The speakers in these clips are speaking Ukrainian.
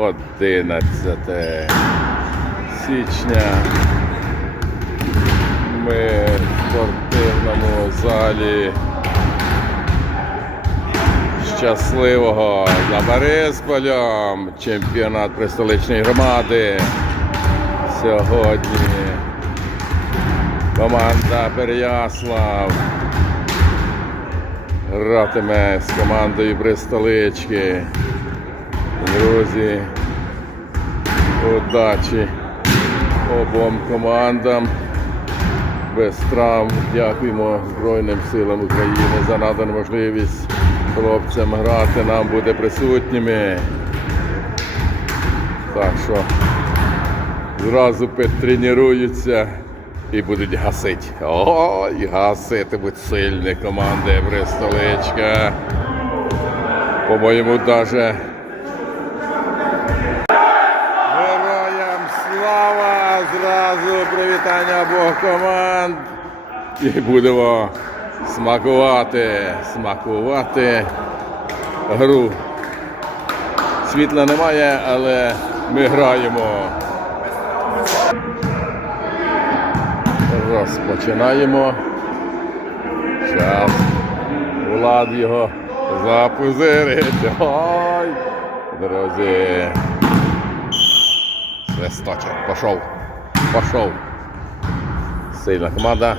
11 січня. Ми в спортивному залі щасливого за Борисполем чемпіонат престоличної громади. Сьогодні команда Переяслав гратиме з командою Брестолички. Друзі, удачі обом командам. Без травм дякуємо Збройним силам України за надану можливість хлопцям грати, нам бути присутніми. Так що зразу підтренуються і будуть гасити. Ой, гаситимуть сильні команди Брестоличка. По-моєму, даже Зразу привітання обох команд. І будемо смакувати, смакувати гру. Світла немає, але ми граємо. Розпочинаємо. Зараз Влад його запузирить. Ой, друзі. Свисточок. Пошов. Пошов. Сильна команда.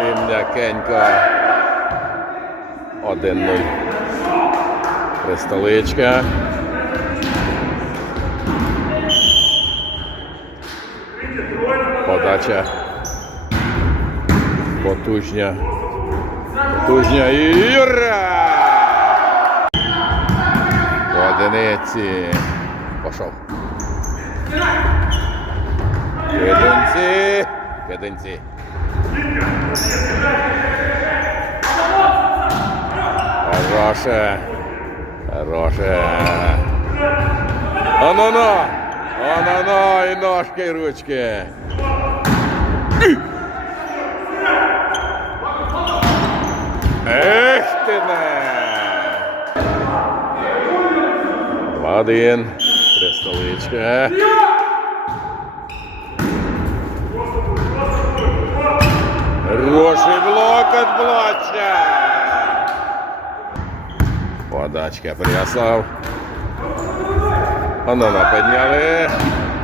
І м'якенько. 1-0. Кристаличка. Подача. Потужня. Потужня. І ура! Одиниці. Пошов. Кидинці. Кидинці. Хороше. Хороше. Оно-но. Оно-но. І ножки, і ручки. Ех ти не. Два-один. Крестоличка. Хороший блок от блоча. Подачка Пряслав. Оно підняли.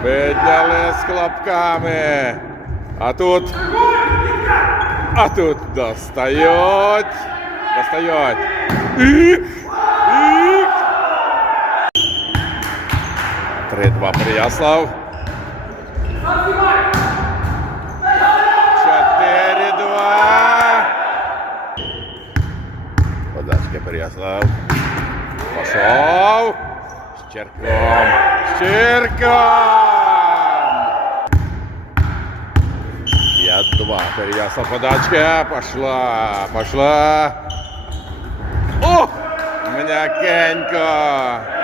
Підняли з хлопками. А тут. А тут достають. Достають. 3-2 Прияслав. 4-2. Подачка Переяслав. Пошов. З Черком. З Черком. 5-2. Переяслав подачка. Пошла. Пошла. О! М'якенько.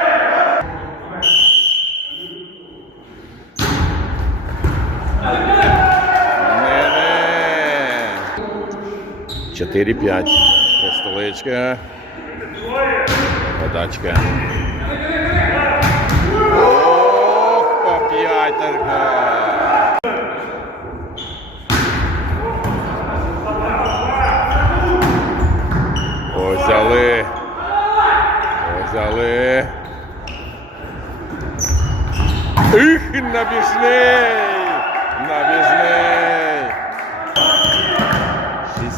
4-5. Столичка. Подачка. Ох, по п'ятерка. Взяли. Взяли. Их! Набіжний!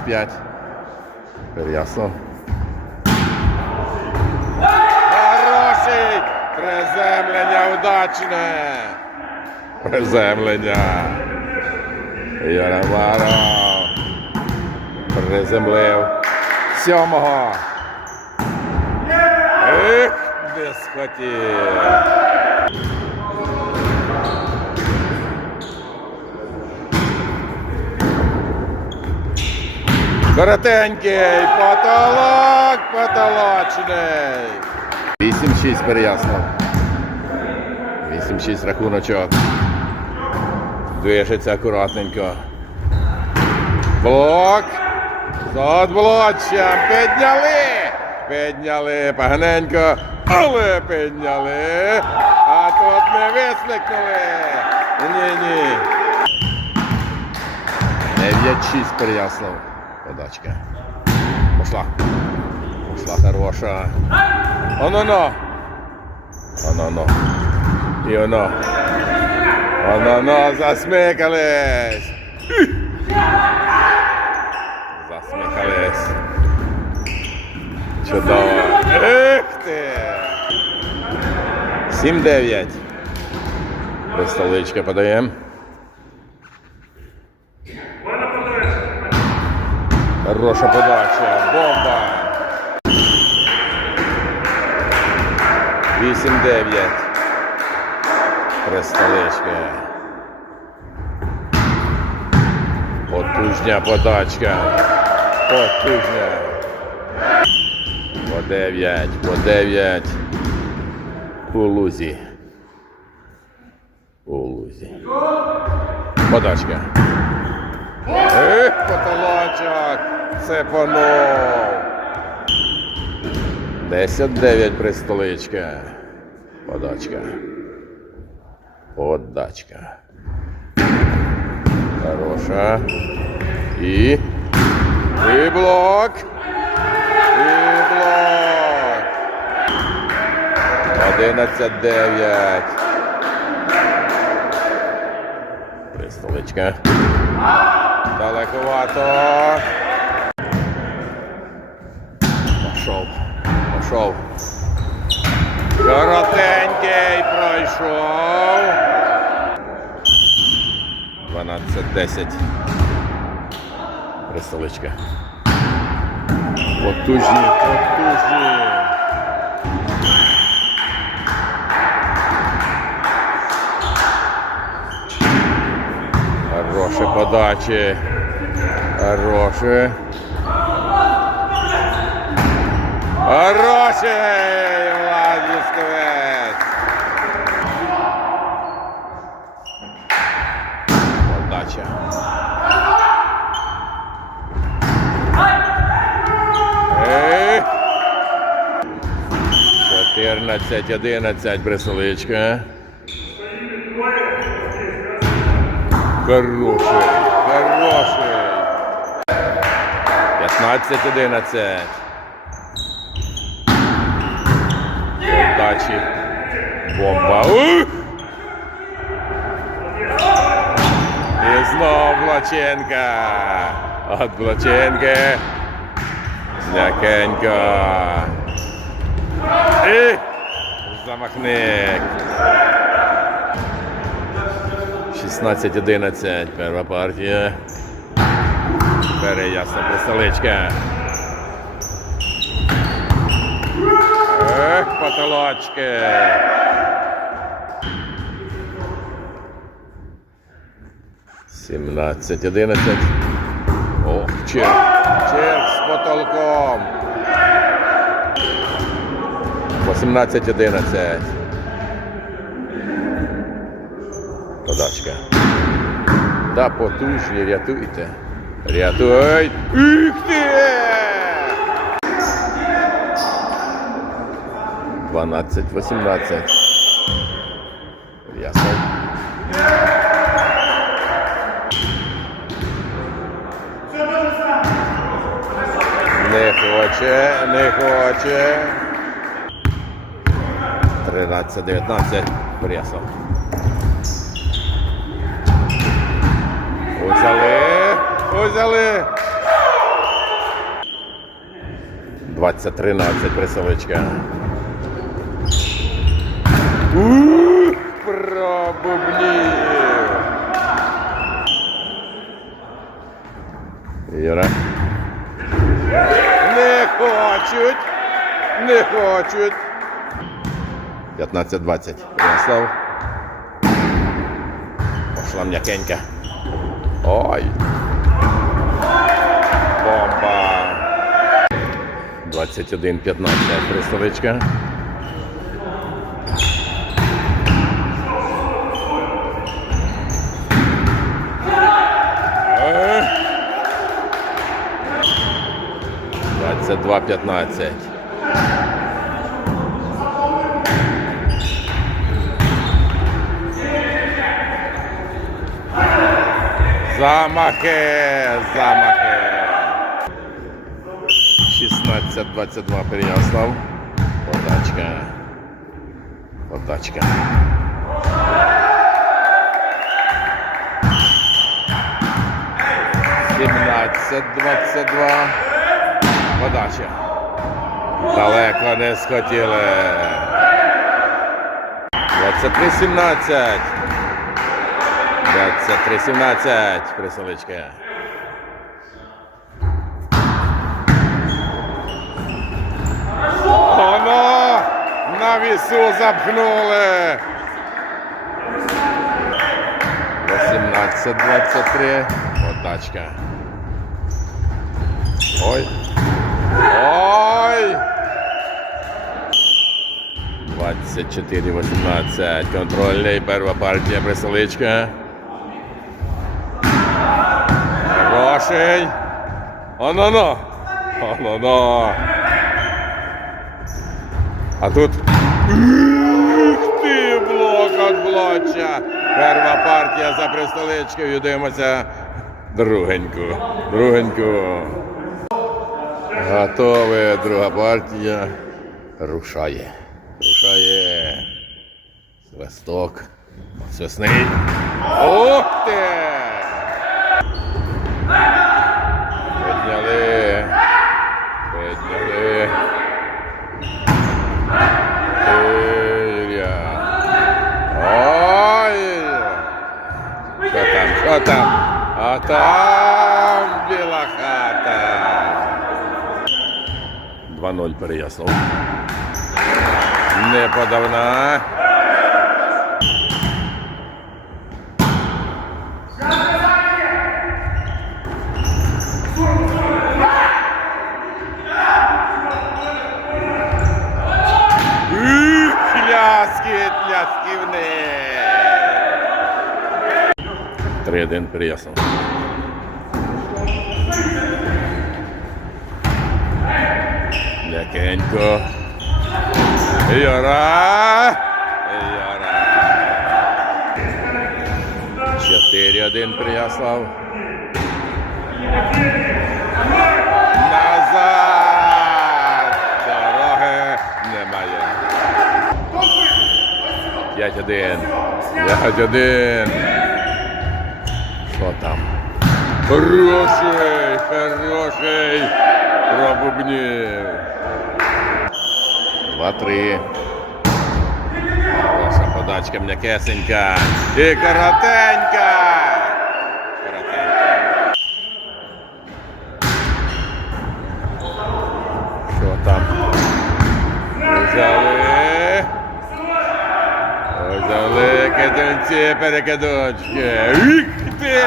6-5. Переяслав. Хороший! Приземлення удачне! Приземлення. Яромаров. Приземлив. Сьомого. Ех, не схотів. Коротенький, потолок, потолочний. 8-6 переяснив. 8-6 рахуночок. Движеться акуратненько. Блок. За отблоччям. Підняли. підняли, поганенько, але підняли. А тут не висмикнули. Ні-ні. 9-6 Переяслав. Подачка. Пошла. Пошла хороша. Оно-но. Оно-но. І оно. Оно-но, засмикались. Засміхались. Чудово. Ех ти! 7-9. Столичка подаємо. Хороша подача. Бомба. 8-9. Престоличка. Потужня подачка. Потужня. По 9, по 9. У лузі. У лузі. Подачка. Ех, потолочок. Це панов. 10-9 престоличка. Подачка. Подачка. Хороша. І. І блок. І блок. 11-9. Престоличка. Далековато. Пошов. Пошов. Коротенький пройшов. 12-10. Престоличка. Потужні, потужні. Хороші подачі. Хороші. Хороший Влад Юсковець. Подача. Ей. 14-11 Бресоличка. Хороший, хороший. 15-11. Дачі. Бомба. Ух! І знов Блаченка. От Блаченка. М'якенько. І замахник. 16-11. Перша партія. Переясна пристоличка. Ех, потолочки. Сімнадцять, одинадцять. Ох, черг. Черг з потолком. Восемнадцять, одинадцять. Подачка. Та потужні, рятуйте. Рятуй. Ух ти! 12-18. Ясно. Не хоче, не хоче. 13-19. Прясов. Узяли. Узяли. 20-13 пресовичка. Ух, Пробубнів. Юра. Не хочуть. Не хочуть. 15-20. Ярослав. Пошла м'якенька. Ой. Бомба. 21-15. Хрестовичка. 22-15. Замахи, замахи. 16-22 Переяслав. Подачка. Подачка. Сімнадцять, двадцять два. Подача. Далеко не схотіли. 23-17. 23-17. Присоличка. Оно на вісу запхнули. 18-23. Подачка. Ой. Ой. 24-18. Контрольний перша партія присоличка. Хороший. Оно-но. Оно-но. А тут. Ух ти, блок від блоча. Перша партія за престоличкою. Дивимося другеньку. Другеньку. Готове. Друга партія. Рушає. Рушає. Свисток. Свисний. Ух ти! Підняли. Підняли. Іря. Ой! Що там? Що там? А там 2-0 переяснув. Не подавна. Ух, Ляски, лясківни. 3-1 переяснув. М'якенько. Йора. Йора. 4-1 Прияслав. Назад. Дороги немає. 5-1. 5-1. Що там? Хороший, хороший. Пробубнів. Два-три. Подачка м'якесенька. І коротенька. Що там? Взяли. Взяли кидунці, перекидочки. Вік ти!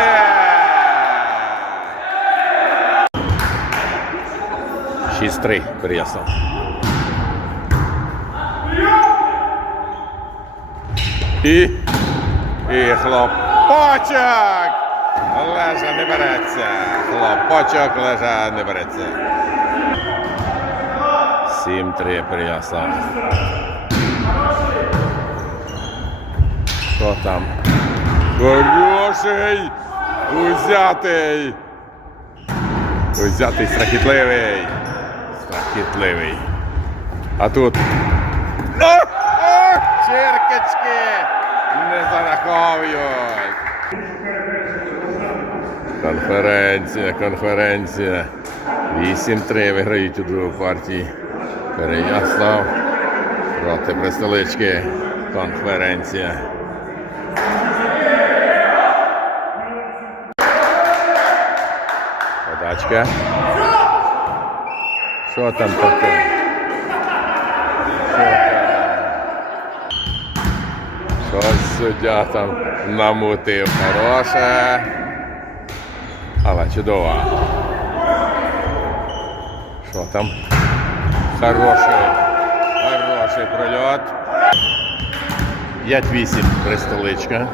Шість-три, переясно. І, і хлопочок. Лежа не береться. Хлопочок лежа не береться. 7-3 Переяслав. Що там? Хороший! Узятий! Узятий страхітливий! Страхітливий. А тут. О! О! Черкачки! Зараховують! Конференція, конференція. 8-3 виграють у другу партії. Переяслав проти Престолички. Конференція. Подачка. Що там таке? Щось суддя там намутив хороше. Але чудово. Що там? Хороший. Хороший прольот. 5-8 Престоличка.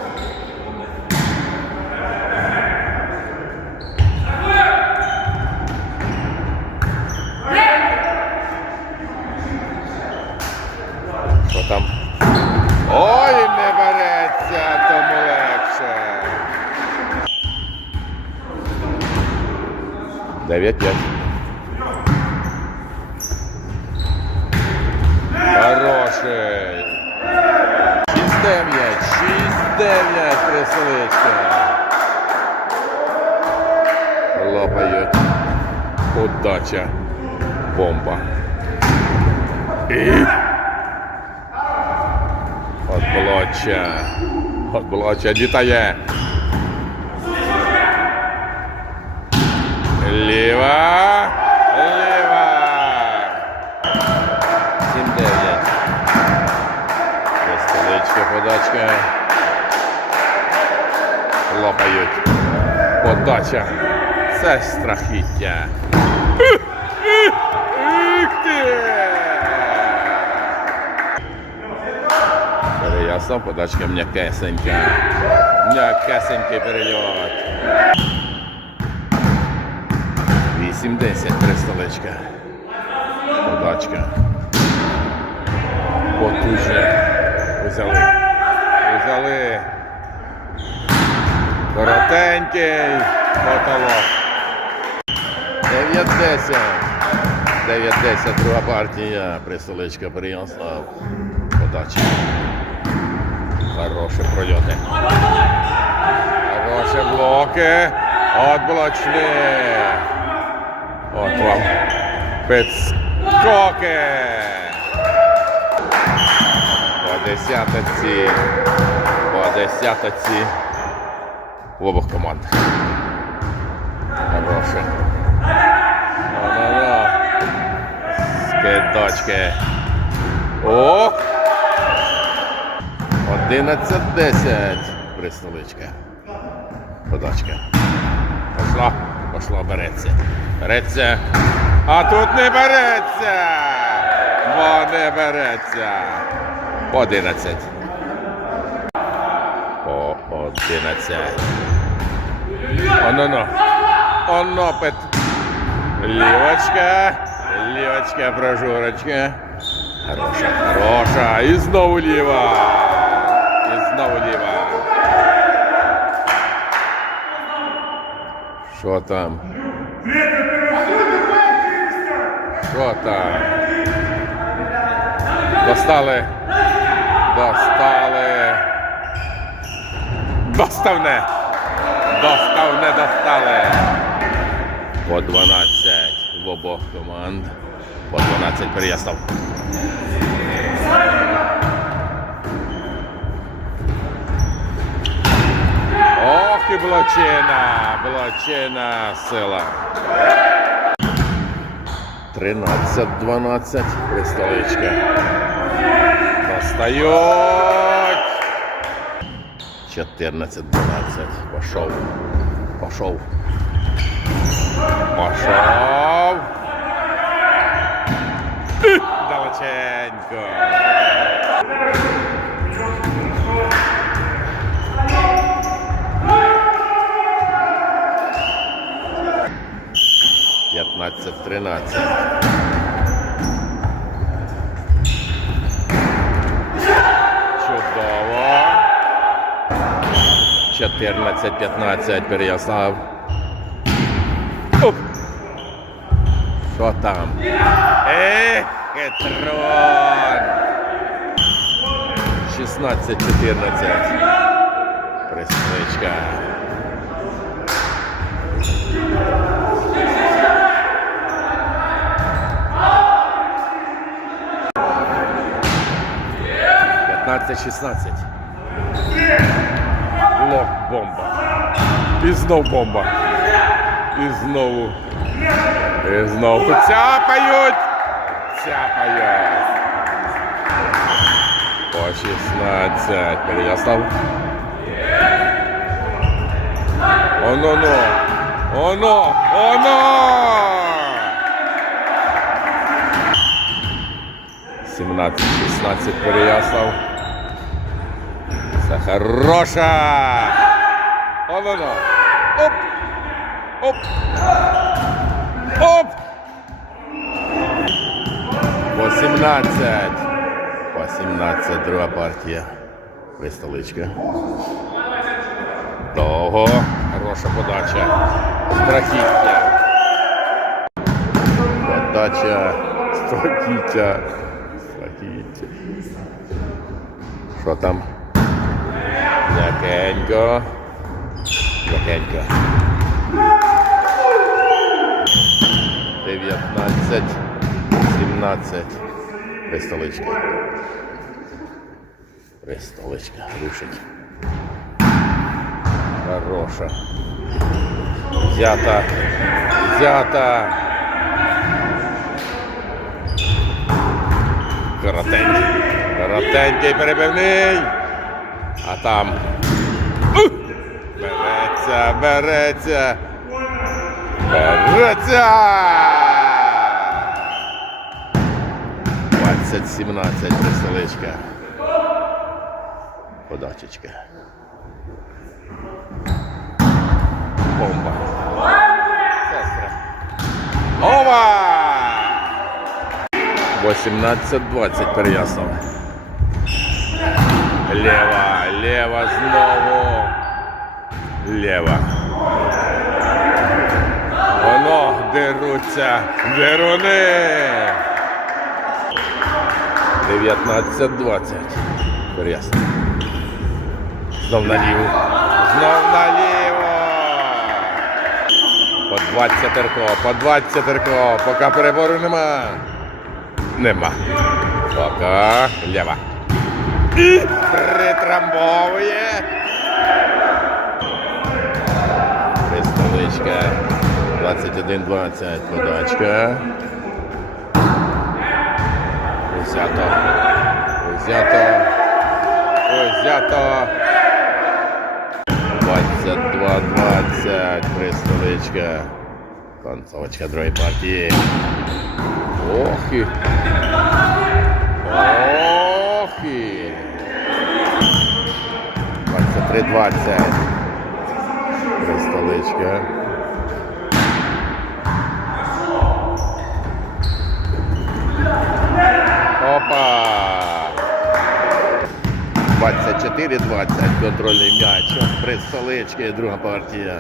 От блоча дітає. Ліва. Ліва. 7-9. Креселичка подачка. Лопають. Подача. Це страхіття. Ух ти! Переясав, подачка м'якесенька. М'якесенький перельот. 8-10 пристоличка. Подачка. Потужня. Взяли. Взяли. Коротенький потолок. 9-10. 9-10, друга партія. Присоличка Переяслав. Подача. Хороші прольоти. Хороші блоки. От блочні. От вам. Підскоки. По десятоці. По десятоці. В обох командах. Хороше. Скидочки. О! 11-10. Присновичка. Подачка. Пошла. Пошла, береться. Береться. А тут не береться. Бо не береться. По 11. По 11. Оно-но. Оно пет. Лівочка. Лівочка, прожурочка. Хороша, хороша. І знову ліва. Що там? Що там? Достали. Достали. Доставне. Доставне достали. По 12 в обох команд. По 12 переястав. Ох і блочина, блочина сила. 13-12 пристоличка. Достають. 14-12. Пошов. Пошов. Пошов. Далеченько. 12-13. Чудово. 14-15 Переяслав. Оп. Що там? Ех, хитрон. 16-14. Присвичка. 15-16. Лок бомба. І знов бомба. І знову. І знову. Цяпають! Цяпають. По 16. Переяслав. Оно-но. Оно! Оно! 17-16 Переяслав. Це хороша. Оно-но. Оп. Оп. Оп. 18. 17, друга партія. Вистоличка. Довго. Хороша подача. Страхіття. Подача. Страхіття. Страхіття. Що там? М'якенько. М'якенько. 19, 17. Пристоличка. Пристоличка. Рушить. Хороша. Взята. Взята. Коротенький. Коротенький перебивний. А там. Береться, береться. Береться! 20-17 веселичка. Подачечка. Бомба. Сестра. Ова! 18-20 Переяслав. Лева, лева знову. Лева. Воно деруться деруни. 19-20. Переяслав. Знов наліво. Знов наліво. По 20 терко, по 20 терко. Поки перебору нема. Нема. Поки лєва. І притрамбовує. Пристоличка. 21-20. Подачка. Взято. Взято. Взято. 22-20. Пристоличка. Концовочка другої партії. Ох і. Ох і. 23-20. Пристоличка. Опа! 24-20 контрольний м'яч. При столичці, друга партія.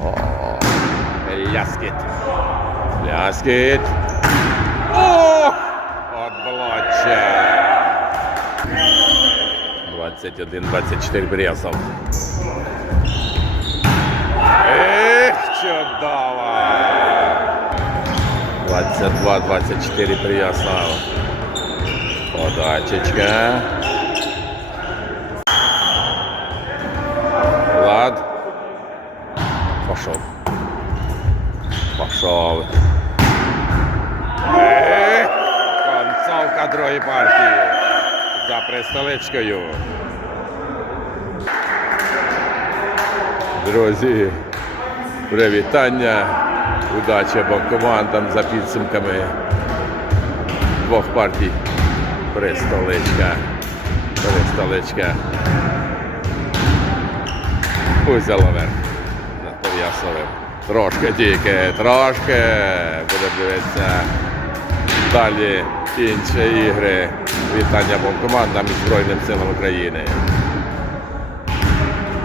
О, ляскіт. Ляскіт. Ох! От блоче. 21-24 Бресов. Ех, чудово! 22-24 Прияслав. Подачечка. Влад. Пошел. Пошел. Концовка другої партії. За пристоличкою. Друзі, привітання. Удачі обом командам за підсумками двох партій. Пристоличка. Пристоличка. Узяла верх над Переяславем. Трошки тільки, трошки. Буде дивитися далі інші ігри. Вітання обом командам і Збройним силам України.